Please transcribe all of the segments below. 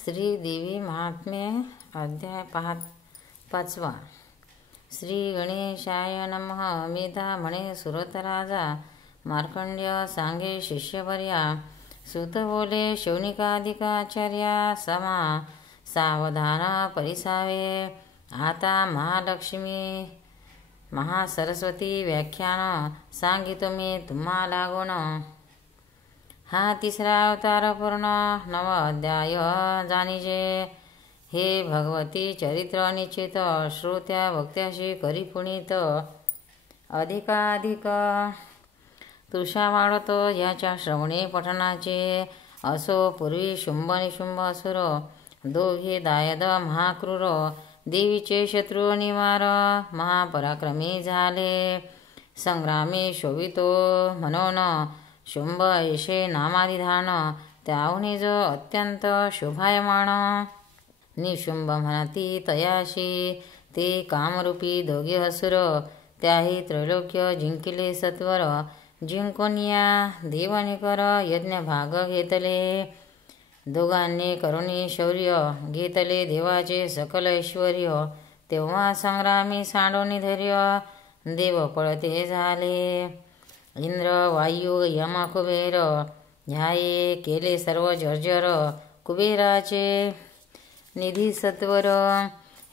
श्री देवी महात्म्य अध्याय 5. श्री गणेशाय नमः. मेधा म्हणे सुरतराजा मार्कंड्य सांगे शिष्यवर्या. सुत बोले शौनिकाधिकाचार्या समा सावधान परिसावे. आता महालक्ष्मी महासरस्वती व्याख्यान सांगितो मी तुम्हाला गुण. हा तिसरा अवतार पूर्ण 9 अध्याय जाणीजे. हे भगवती चरित्र निश्चित श्रोत्या भक्त्याशी करी पुनीत. अधिकाधिक तुषा वाढतो याच्या श्रवणे पठणाचे. असो पूर्वी शुंभ निशुंभ असुर दोघे दायद महाक्रूर. देवीचे शत्रू निवार महापराक्रमी झाले. संग्रामी शोभितो म्हणून शुंभ ऐशे नामाधिधान. त्याहुनी जो अत्यंत शोभायमान. निशुंभ म्हणती तयाशी ते कामरूपी दोघे असुर. त्याही त्रैलोक्य जिंकिले सत्वर. जिंकून या देवनिकर यज्ञ भाग घेतले. दोघांनी करुणी शौर्य घेतले देवाचे सकल ऐश्वर्य. तेव्हा संग्रामी सांडोनी धैर्य देव पळते झाले. इंद्र वायू यम कुबेर ह्याये केले सर्व जर्जर. कुबेराचे निधी सत्वर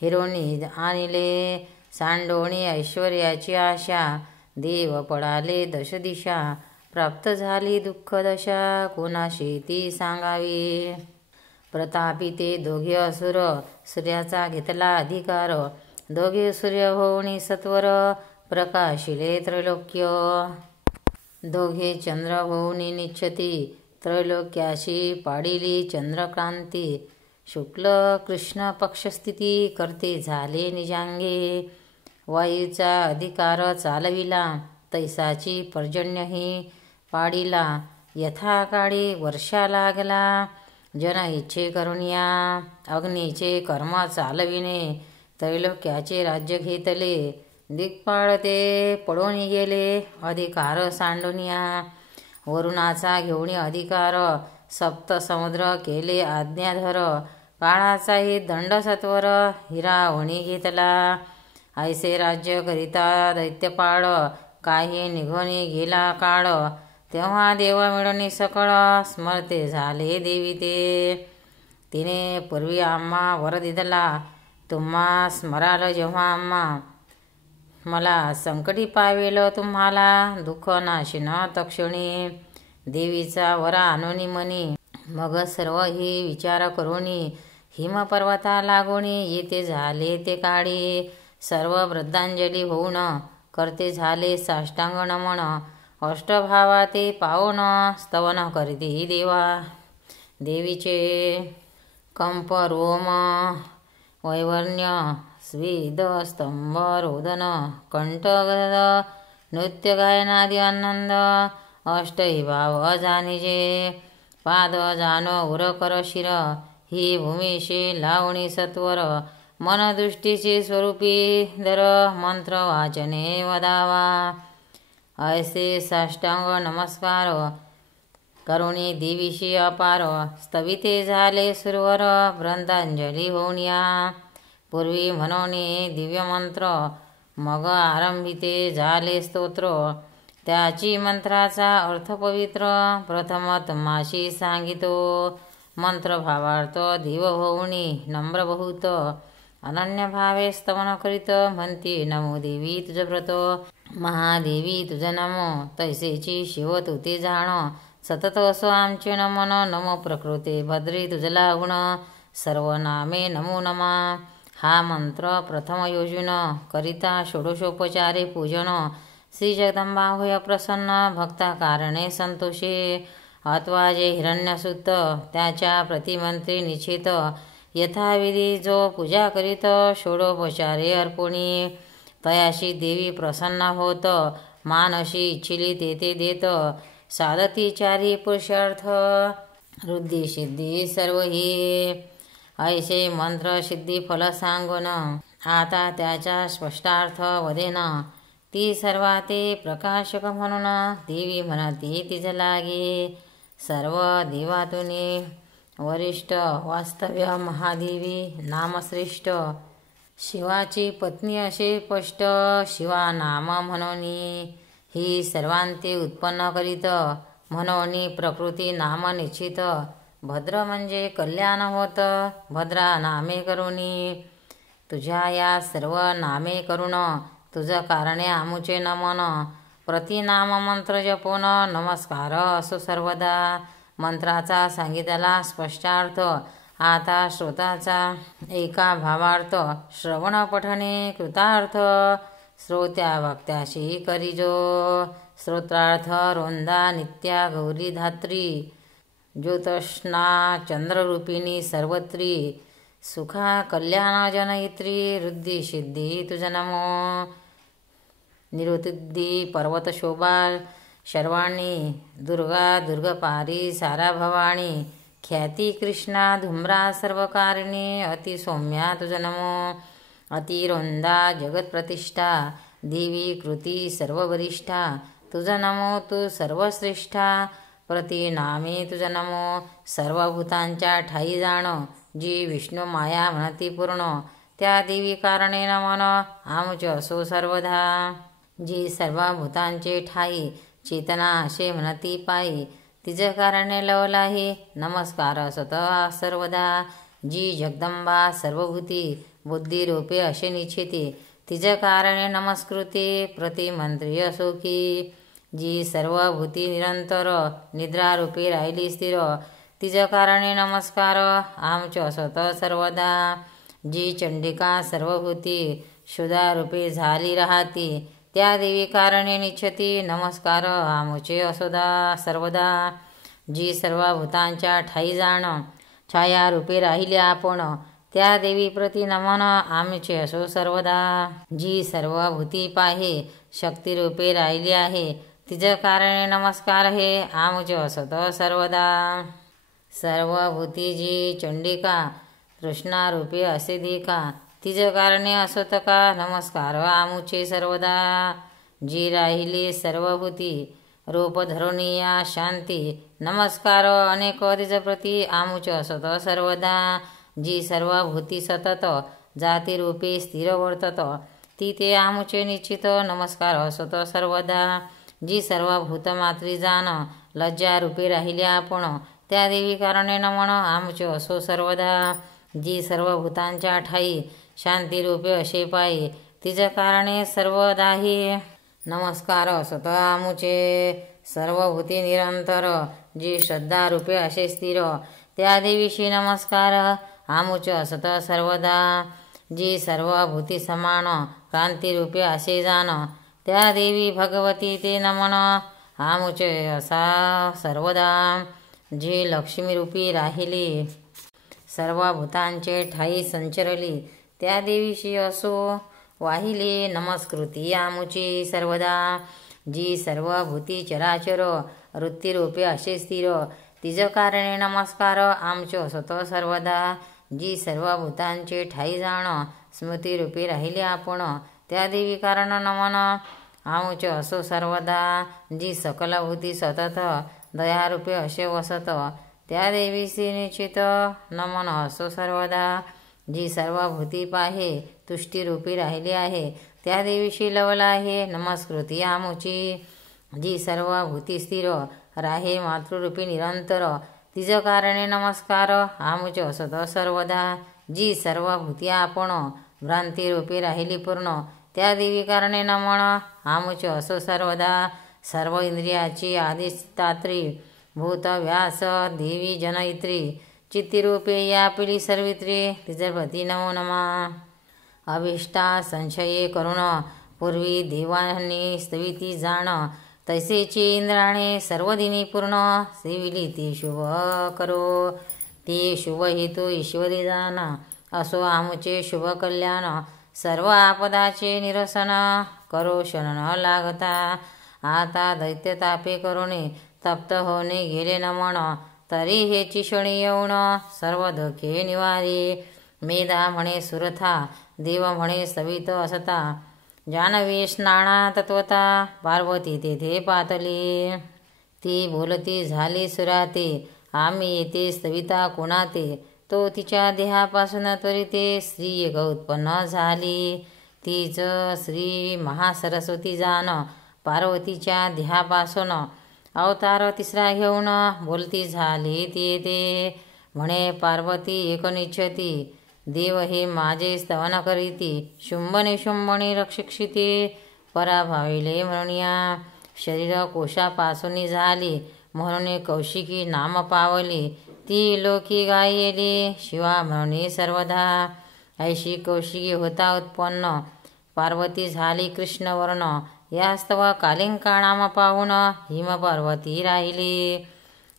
हिरोणी आणले. सांडोणी ऐश्वर्याची आशा देव पडाले दशदिशा. प्राप्त झाली दुःख दशा कोणाशी ती सांगावी. प्रतापी ते दोघे असुर सूर्याचा घेतला अधिकार. दोघे सूर्य होऊनी सत्वर प्रकाशिले त्रैलोक्य. दोघे चंद्र होऊनी निच्छती त्रैलोक्याशी पाडिली चंद्रक्रांती. शुक्ल कृष्ण पक्षस्थिती करते झाले निजांगे. वायूचा अधिकार चालविला तैसाची पर्जन्यही पाडिला. यथाकाळी वर्षा लागला जन इच्छे करुनिया. अग्नीचे कर्म चालविणे त्रैलोक्याचे राज्य घेतले. दिक्पाळ ते पळून गेले अधिकार सांडुनिया. वरुणाचा घेऊन अधिकार सप्त समुद्र केले आज्ञाधर. काळाचाही दंड सत्वर हिरावणी घेतला. ऐसे राज्य करिता दैत्यपाळ काही निघून गेला काळ. तेव्हा देव मिळून सकळ स्मरते झाले देवी ते. तिने पूर्वी आम्हा वर दिदला तुम्हा स्मराल जेव्हा आम्हा. मला संकटी पावेल तुम्हाला दुःख नाशिन तक्षणी. देवीचा वरा आणोनी मनी मग सर्व ही विचार करुनी. हिमपर्वता लागोनी येते झाले ते काळी. सर्व वृद्धांजली होऊन करते झाले साष्टांग नमन. अष्टभावा ते पावून स्तवन करीती देवा. देवीचे कंप रोम वैवर्ण्य स्वेद स्तंभ रोदन कंठगद नृत्य गायनादी आनंद. अष्टही भाव जाणीजे. पाद जानो उर कर शिर ही भूमीशी लावणी सत्वर. मनदृष्टीचे स्वरूपी दर मंत्र वाचने वदावा. ऐसे साष्टांग नमस्कार करुणी देवीशी अपार. स्तविते झाले सुरवर वृंदांजली होऊन या. पूर्वी म्हणून दिव्य मंत्र मग आरंभिते झाले स्तोत्र. त्याची मंत्राचा अर्थ पवित्र प्रथम तुम्हाशी सांगितो. मंत्र भावार्थ देव होऊनी नम्र बहुत. अनन्य भावे स्तवन करीत म्हणती नमो देवी तुझ व्रत. महादेवी तुझ नमो तैसेची शिव तू ते जाण. सतत असो आमचे नमन नमो प्रकृते भद्रे तुझला गुण. सर्व नामे नमो नमा. हा मंत्र प्रथम योजून करिता षोडशोपचारे पूजन. श्री जगदंबा होय प्रसन्न भक्ता कारणे संतोषे. अथवा जे हिरण्यसुत त्याच्या प्रतिमंत्री निश्चित. यथाविधी जो पूजा करीत षोडोपचारे अर्पुणी. तयाशी देवी प्रसन्न होत मानशी इच्छिली ते देत. साधती चारी पुरुषार्थ वृद्धी सिद्धी सर्व ही. ऐसे मंत्र सिद्धी फल सांगून आता त्याचा स्पष्टार्थ वदेन. ती सर्वाते प्रकाशक म्हणून देवी म्हणती तिज लागे. सर्व देवातुनी वरिष्ठ वास्तव्य महादेवी नामश्रेष्ठ शिवाची पत्नी असे स्पष्ट शिवा नाम म्हणोनी ही सर्वांते उत्पन्न करीत म्हणोनी प्रकृती नाम निश्चित भद्र म्हणजे कल्याण होत भद्रा नामे करुणी तुझ्या या सर्व नामे करुण तुझ कारणे आमुचे नमन प्रतिनाम मंत्र जपोन नमस्कार असो सर्वदा मंत्राचा सांगितला स्पष्टार्थ आता श्रोताचा एका भावार्थ श्रवण पठणे कृतार्थ श्रोत्या भक्त्याशी करिजो श्रोत्रार्थ रोंदा नित्या गौरी धात्री ज्योतष्णा चंद्ररूपिणी सर्वत्री सुखा कल्याण जनयित्री रुद्धी सिद्धी तुझ नमो निरुद्धी पर्वत शोभा शर्वाणी दुर्गा दुर्गपारी सारा भवानी ख्याती कृष्णा धूम्रा सर्वकारिणी अति सौम्या तुझ नमो अतिरोंदा जगत प्रतिष्ठा देवी कृती सर्ववरिष्ठा तुझ नमो तू सर्वश्रेष्ठा प्रतिनामे तुझ नमो सर्वभूतांच्या ठाई जाण जी विष्णू माया म्हणती पूर्ण त्या देवी कारणे नमन आमुचे असो सर्वदा जी सर्व भूतांचे ठाई चेतना असे म्हणती पायी तिज कारणे लवलाही नमस्कार असत सर्वदा जी जगदंबा सर्वभूती बुद्धिरूपे असे निश्चिती तिज कारणे नमस्कृती प्रतिमंत्री असोखी जी सर्व भूती निरंतर निद्रारूपे राहिली स्थिर तिज कारणे नमस्कार आमचे असत सर्वदा जी चंडिका सर्वभूती शुद्धारूपे झाली राहती त्या देवी कारणे निच्छती नमस्कार आमुचे असोदा सर्वदा जी सर्व भूतांच्या ठाई जाण छायारूपे राहिले आपण त्या देवी प्रति नमन आमचे असो सर्वदा जी सर्व भूती पाहे शक्तिरूपे राहिली आहे तिज कारणे नमस्कार हे आमुचे असत सर्वदा सर्व भूती जी चंडिका तृष्णारूपे असे देखा तिज कारणे असोत का नमस्कार आमुचे सर्वदा जी राहिली सर्वभूती रूप धरुणीया शांती नमस्कार अनेक तिज प्रती आमुचे असत सर्वदा जी सर्व भूती सतत जातीरूपे स्थिर वर्तत ती ते आमुचे निश्चित नमस्कार असत सर्वदा जी सर्व भूतमात्री जाण लज्जारूपे राहिले आपण त्या देवी कारणे नमन आमुचे असो सर्वदा जी सर्व भूतांच्या ठाई शांतीरूपे असे पायी तिज कारणे सर्वदाही नमस्कार असत आमुचे सर्वभूती निरंतर जी श्रद्धारूपे असे स्थिर त्या देवीशी नमस्कार आमुचे असत सर्वदा जी सर्व भूती समान क्रांतीरूपे असे जाण त्या देवी भगवती ते नमन आमुचे असा सर्वदा जी लक्ष्मीरूपी राहिली सर्व भूतांचे ठाई संचरली त्या देवीशी असो वाहिली नमस्कृती आमुची सर्वदा जी सर्व भूती चराचर वृत्तीरूपे असे स्थिर तिज कारणे नमस्कार आमचे असत सर्वदा जी सर्व भूतांचे ठाई जाण स्मृतीरूपे राहिले आपण त्या देवी कारण नमन आमुचे असो सर्वदा जी सकल भूती सतत दयारूपे असे वसत त्या देवीशी निश्चित नमन असो सर्वदा जी सर्व भूती पाहे तुष्टीरूपी राहिली आहे त्या देवीशी लवला आहे नमस्कृती आमुची जी सर्व भूती स्थिर राहे मातृरूपी निरंतर तिज कारणे नमस्कार आमुचे असत सर्वदा जी सर्व भूती आपण भ्रांतीरूपी राहिली पूर्ण त्या देवी कारणे नमन आमुचे असो सर्वदा सर्व इंद्रियाची आदिष्टात्री भूत व्यास देवी जनयित्री चित्तिरूपे या पिली सर्वित्री तिजप्रती नमो नमा अभिष्टा संशये करुण पूर्वी देवांनी स्तविती जाण तैसेची इंद्राणे सर्वदिनी पूर्ण सेविली ती शुभ करो ती शुभ हेतू ईश्वरी जाण असो आमुचे शुभ कल्याण सर्व आपदाचे निरसन करो क्षण न लागता आता दैत्य तापे करुणे तप्त होणे गेले नमन तरी हेची क्षणी येऊन सर्व दुखे निवारी मेधा म्हणे सुरथा देव म्हणे सवित असता जानवी स्नाना तत्वता पार्वती तेथे पातली ती बोलती झाली सुराती आम्ही येते स्तविता कोणाते, तो तिच्या देहापासून त्वरिते स्त्री एक उत्पन्न झाली. तीच श्री महासरस्वती जाण पार्वतीच्या देहापासून अवतार तिसरा घेऊन बोलती झाली ती ते. म्हणे पार्वती एकनिच्छती, देव हे माझे स्तवन करीती. शुंभनी रक्षिक्षिते, पराभाविले म्हणून या. शरीर कोशापासून झाली, म्हणून कौशिकी नाम पावली. ती लोकी गायली, शिवा म्हणून सर्वदा. ऐशी कौशिकी होता उत्पन्न, पार्वती झाली कृष्णवर्ण. यास्तव कालिंका नाम पाहून हिम पार्वती राहिली.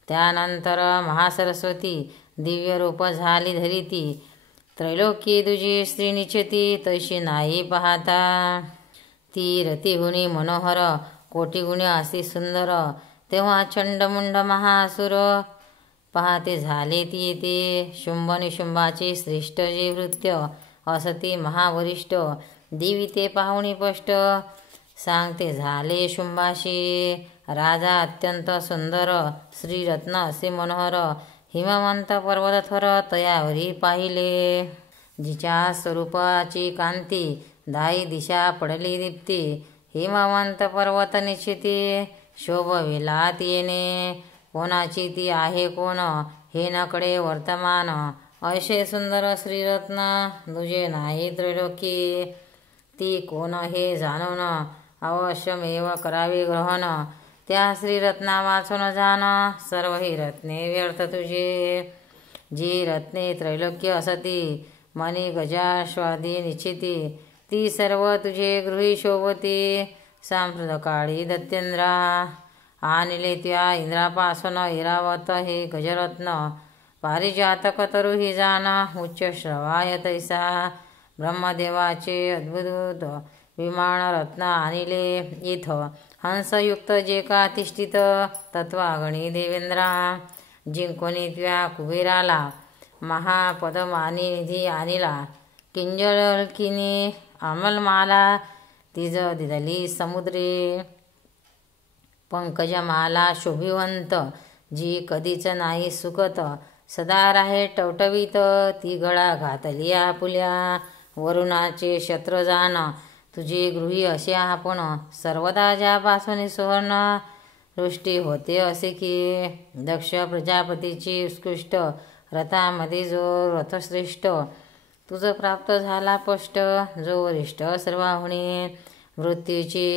त्यानंतर महासरस्वती दिव्य रूप झाली धरिती. त्रैलोकी तुझी स्त्री निश्चिती, तैशी नाही पाहता. ती रतिगुणी मनोहर, कोटी गुणी असे सुंदर. तेव्हा चंडमुंड महासुर पाहते झाले ती ते. शुंभ निशुंभाचे श्रेष्ठ जे वृत्य, असती महावरिष्ठ. देवी ते पाहुणी स्पष्ट, सांगते झाले शुंभाशी. राजा अत्यंत सुंदर, श्रीरत्न असे मनोहर. हिमवंत पर्वतथर तयावरी पाहिले. जिच्या स्वरूपाची कांती, दाई दिशा पडली दीप्ती. हिमवंत पर्वत निश्चिती, शोभविला येणे. कोणाची ती आहे कोण, हे न कळे वर्तमान. ऐसे सुंदर श्रीरत्न, तुझे नाही त्रैलोकी. ती कोण हे जाणून, अवश्यमेव करावे ग्रहण. त्या श्रीरत्ना वाचून जाण, सर्व ही रत्ने व्यर्थ तुझे. जी रत्ने त्रैलोक्य असती, मणी गजाश्वादी निश्चिती. ती सर्व तुझे गृही शोभती. सांप्रतकाळी दत्तेंद्रा, आणले त्या इंद्रापासून ऐरावत हे गजरत्न. पारिजातक तरुही जाण, उच्च श्रवाय तैसा. ब्रह्मदेवाचे अद्भुत विमान रत्न आणले इथ. हंसयुक्त जे का तिष्ठित, तत्वागणी देवेंद्रा. जिंकोनी त्या कुबेराला, महापदमानी निधी आणिला. किंजळकिनी अमलमाला, तिज दिदली समुद्रे. पंकजमाला शोभिवंत, जी कधीच नाही सुकत. सदा राहे टवटवीत, ती गळा घातली आपुल्या. वरुणाचे शत्र जाण, तुझे गृही असे आपण. सर्वदा ज्यापासून सुवर्ण वृष्टी होते असे की. दक्ष प्रजापतीची उत्कृष्ट, रथामध्ये जो रथश्रेष्ठ. तुझ प्राप्त झाला स्पष्ट, जो वरिष्ठ सर्वाहुणी. मृत्यूची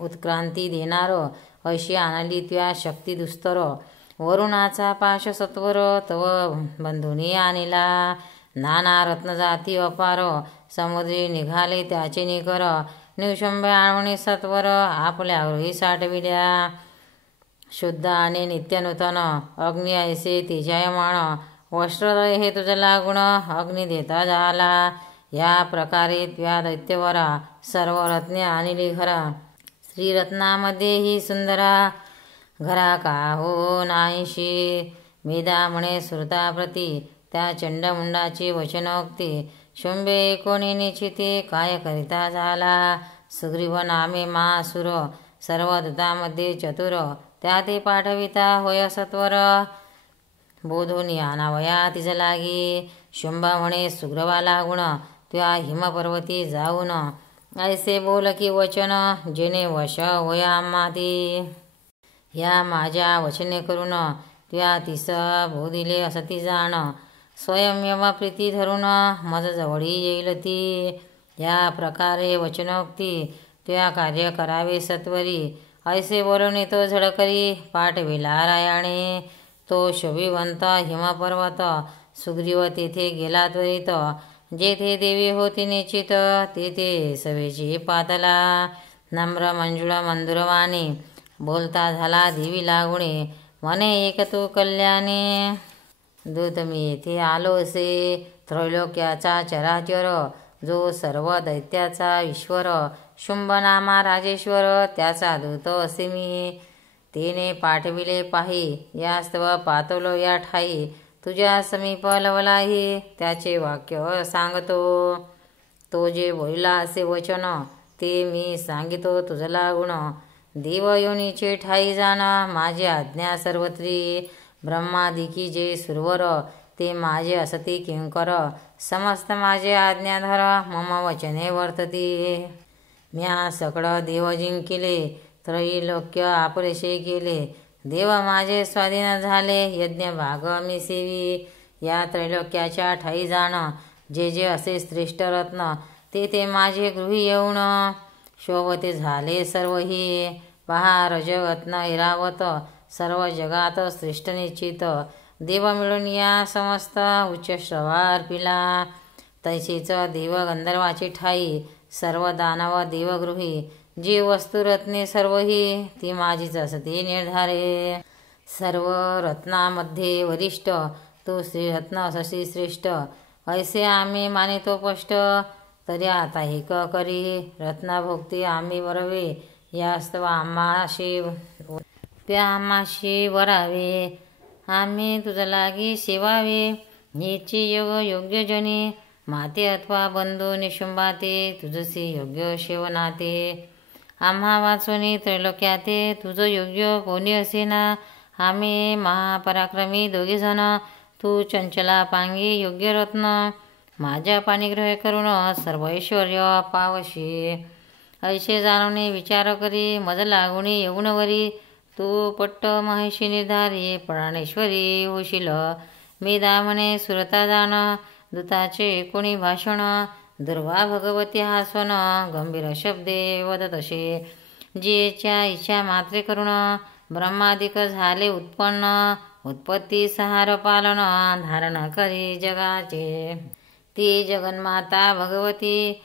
उत्क्रांती देणार, अशी आणली त्या शक्ती दुस्तर. वरुणाचा पाश सत्वर, तव बंधुनी आणला. नाना रत्नजाती अपार, समुद्री निघाले त्याचे निकर. निशुंभे आणून सत्वर, आपल्यावरही साठविल्या. शुद्ध आणि नित्यनूतन, अग्नी ऐसे तेजायमाण. वस्त्रदय हे तुझ लागून, अग्नी देता झाला. या प्रकारे त्या दैत्यवरा, सर्व रत्ने आणली घरा. श्रीरत्नामध्ये ही सुंदरा, घरा का हो नाहीशी. मेधा म्हणे श्रुताप्रती, त्या चंडमुंडाची वचनोक्ती. शुंभे कोणी निश्चिती, काय करिता झाला. सुग्रीव नामे महासुर, सर्व दूतामध्ये चतुर. त्या ते पाठविता होय सत्वर, बोधून आणावया तिज लागी. शुंभ म्हणे सुग्रीवा लागून, त्या हिमपर्वती जाऊन. ऐसे बोल की वचन, जेणे वश होया आम्हाती. या माझ्या वचने करून, त्या तिस बोधिले असती जाण. स्वयंयम प्रीती धरून, मज जवळी येईल ती. या प्रकारे वचनोक्ती, त्या कार्य करावे सत्वरी. ऐसे बोलून तो झडकरी, पाठविला रायाणे. तो शोभिवंत हिमपर्वत, सुग्रीव तेथे गेला त्वरित. जेथे देवी होती निश्चित, तेथे सवेची पातला. नम्र मंजुळ मंदुरवाणी, बोलता झाला देवी लागुणे. म्हणे एक तू कल्याणी. दूत मी येथे आलो असे, त्रैलोक्याचा चराचर. जो सर्व दैत्याचा ईश्वर, शुंभनामा राजेश्वर. त्याचा दूत असे मी, तेने पाठविले पाही. यास्तव पातलो या ठाई, तुझ्या समीप लवलाही. त्याचे वाक्य सांगतो, तो जे बोलला असे वचन, ते मी सांगितो तुझ लागून. देवयोनीचे ठाई जाण, माझी आज्ञा सर्वत्री. ब्रह्मादिकी जे सुरवर ते माझे असती किंकर समस्त माझे आज्ञाधर मम वचने वर्तती म्या सकळ देव जिंकिले त्रैलोक्य आपलेशे केले देव माझे स्वाधीन झाले यज्ञ भाग मी सेवी या त्रैलोक्याच्या ठाई जाण जे जे असे श्रेष्ठ रत्न ते ते माझे गृही येऊन शोभते झाले सर्वही पहा रजरत्न ऐरावत सर्व जगात श्रेष्ठ निश्चित देव मिळून या समस्त उच्च श्रवार पिला तैसेच देव गंधर्वाची ठाई सर्व दानव देवगृही जी वस्तू रत्ने सर्वही ती माझीच असते निर्धारे सर्व रत्नामध्ये वरिष्ठ तो श्रीरत्न असशी श्रेष्ठ ऐसे आम्ही मानितो स्पष्ट तरी आता हे करी रत्नाभोक्ती आम्ही वरवे यास्तव आम्हाशी वरावे आम्ही तुझ लागी सेवावे हेची योग योग्य जनी माते अथवा बंधू निशुंभाते तुझसी योग्य शेवनाते आम्हा वाचोनी त्रैलोक्याते तुझ योग्य कोणी असेना आम्ही महापराक्रमी दोघेजण तू चंचला पांगी योग्य रत्न माझ्या पाणिग्रह करून सर्व ऐश्वर्य पावशी ऐसे जाणवणे विचार करी मज लागुणी येऊनवरी तू पट्ट महेशी निर्धारी प्राणेश्वरी होशील मी दामने सुरता जाण दूताचे कोणी भाषण दुर्वा भगवती हास्वन गंभीर शब्दे वदत असे जिच्या इच्छा मात्रे करून ब्रह्मादिक झाले उत्पन्न उत्पत्ती सहार पालन धारण करी जगाचे ती जगन्माता भगवती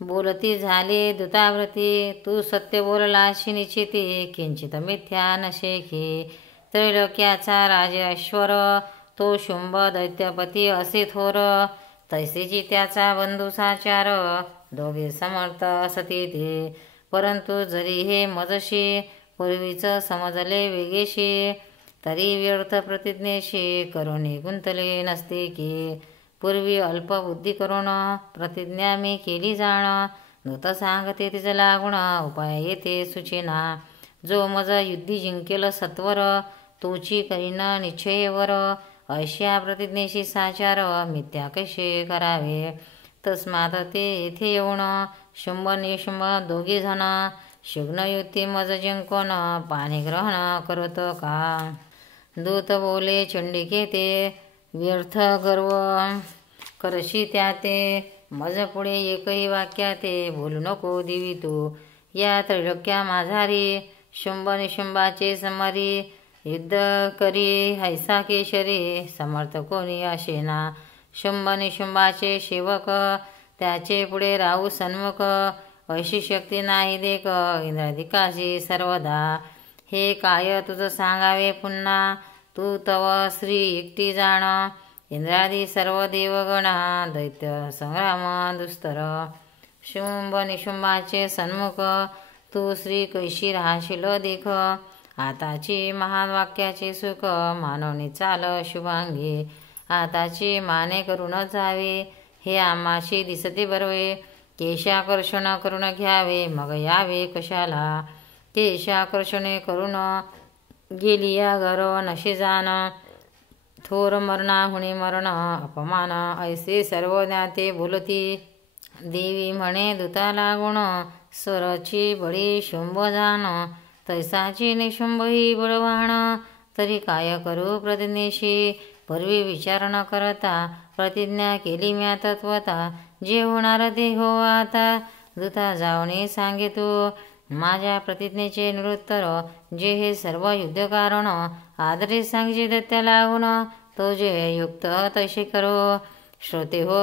बोलती झाली दूताव्रती तू सत्य बोललाशी निश्चिती किंचित मिथ्या नशेखी त्रैलोक्याचा राजेश्वर तो शुंभ दैत्यपती असे थोर तैसेची त्याचा बंधू साचार दोघे समर्थ असती ते परंतु जरी हे मजशी पूर्वीच समजले वेगेशी तरी व्यर्थ प्रतिज्ञेशी करुणी गुंतले नसते की पूर्वी अल्पबुद्धी करून प्रतिज्ञा मी केली जाण नूत सांगते तिच लागुण उपाय येते सुचेना जो मज युद्धी जिंकेल सत्वर तोची करीन निश्चयवर अशा प्रतिज्ञेशी साचार मिथ्या कसे करावे तस्मात ते येथे येऊन शुंभ निशुंभ दोघे जण शुग्न युती मज जिंकून पाणी ग्रहण करत का दूत बोले चंडिके ते व्यर्थ गर्व करशी त्या ते मज पुढे एकही वाक्या ते बोलू नको देवी तू या त्रैलोक्या माझारी शुंभ निशुंभाचे समरी युद्ध करी हैसा केशरी समर्थ कोणी असेना शुंभ निशुंभाचे सेवक त्याचे पुढे राहू सन्मुख अशी शक्ती नाही देख इंद्राधिकाशी सर्वदा हे काय तुझं सांगावे पुन्हा तू तव श्री एकटी जाण इंद्रादी सर्व देवगणा दैत्य संग्राम दुस्तर शुंभ निशुंभाचे सन्मुख तू श्री कैशी राहशील देख आताची महान वाक्याचे सुख मानवनी चाल शुभांगी आताची माने करून जावे हे आम्हाशी दिसते बरवे केशाकर्षण करून घ्यावे मग यावे कशाला केशाकर्षणे करून गेली या घर नशे जाण थोर मरणा हुणी मरण अपमान ऐसे सर्व ज्ञाते बोलती देवी म्हणे दूता लागुण स्वरची बळी शुंभ जाण तैसाची निशुंभ ही बळवाण तरी काय करू प्रतिज्ञेशी पूर्वी विचार न करता प्रतिज्ञा केली म्या तत्वता जे होणार ते हो आता दूता जावणे सांगे तू माझ्या प्रतिज्ञेचे निरुत्तर जे हे सर्व युद्ध कारण आदरे सांगजे दत्या लागून तो जे युक्त तसे करो श्रोते हो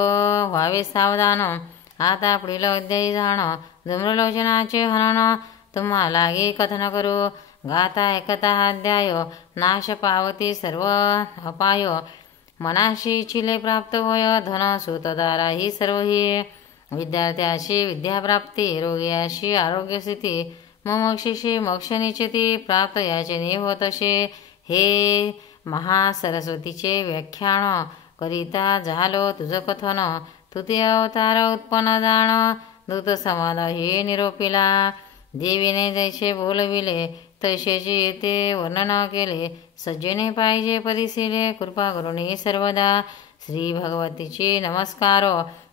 व्हावे सावधान आता पुढील अध्यायी जाण धूम्रलोचनाचे हनन तुम्हाला कथन करू गाता ऐकता अध्याय नाश पावती सर्व अपाय मनाशी चिले प्राप्त होय धन सुतदारा ही सर्व ही विद्यार्थ्याशी विद्याप्राप्ती रोग्याशी आरोग्यस्थिती मुमुक्षीशी मोक्ष निश्चिती प्राप्त याचने होत असे हे महासरस्वतीचे व्याख्यान करिता झालो तुझ कथन तुते अवतार उत्पन्न जाण दूत समाध हे निरोपिला देवीने जैसे बोलविले तसेचे येथे वर्णन केले. सज्जने पाहिजे परिसिले कृपा करुणी सर्वदा. श्री भगवतीचे नमस्कार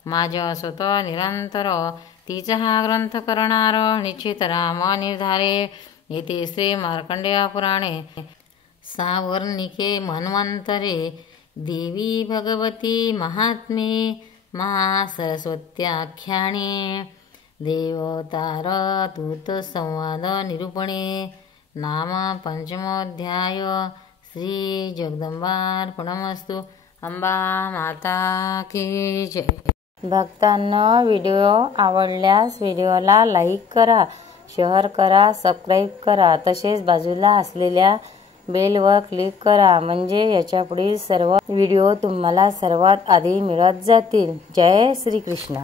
माझ्या स्वतः निरंतर. तिचा हा ग्रंथ करणार निश्चित राम निर्धारे. येथे श्री मार्कंडेय पुराणे सावर्णिके मन्वंतरे देवी भगवती महात्मे महासरस्वत्याख्याने देवतार तूत संवाद निरूपणे नाम पंचमोध्याय. श्री जगदंबार्पणमस्तु. अंबा माता की जय. भक्तांनो, व्हिडिओ आवडल्यास व्हिडिओला लाईक करा, शेअर करा, सबस्क्राईब करा. तसेच बाजूला असलेल्या बेलवर क्लिक करा म्हणजे याच्या पुढील सर्व व्हिडिओ तुम्हाला सर्वात आधी मिळत जातील. जय श्री कृष्ण.